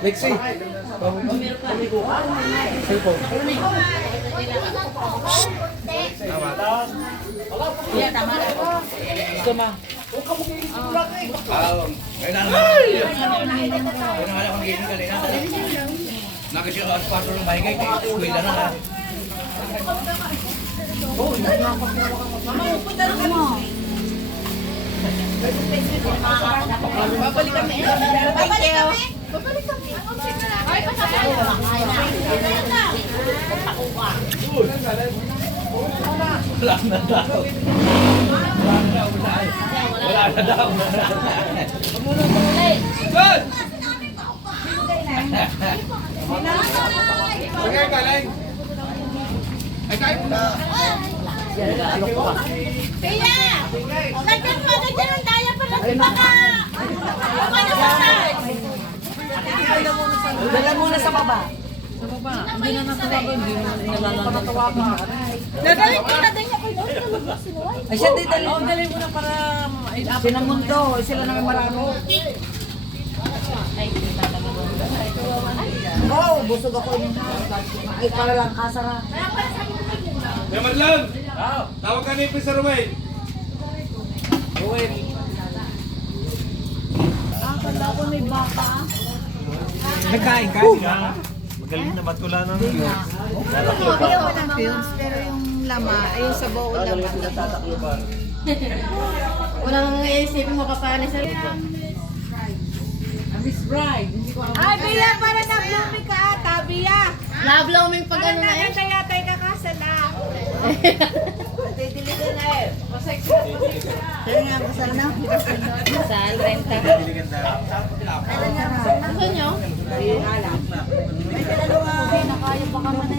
Lexi. Cellphone. Gusto ma. Nakasya ka sponsor ng mahigay kay eskwela na ha. Babalik kami. Babalik kami. Ay, Wala na daw. Wala na daw. Good! Sige, galing. Ay, kain mo na. Kaya! Lagyan mo agad dyan ang daya para baka... Ano ba na? Dala muna sa baba. Hindi na natatawagan, hindi na nalalatawagan. Dadalhin ko na din ako doon. Sinuway. Ay siya dito. Oo, dali mo na para Sinamundo. Sila naman marami. Oo, busog ako yun. Ay, para lang kasara. Yaman lang. Tawag ka ni Pisa Ruel. Ruel. Akala ko may baka. Nagkain ka? Magaling na matula ng Ayaw ko ng films, pero yung lama, ay yung sabaw o lama. Wala nang iisipin mo kapane sa... Miss Bride. Hindi ko Ay, Bia, para na-blooming ka ata, Bia. Na-blooming pag ano na yun? Kaya tayo kakasal na. Didiligan na eh. Kaya nga kasal na. Kasal, renta. Kailan nga kasal na? Saan nyo? May dalawa. Hindi na kaya baka manay.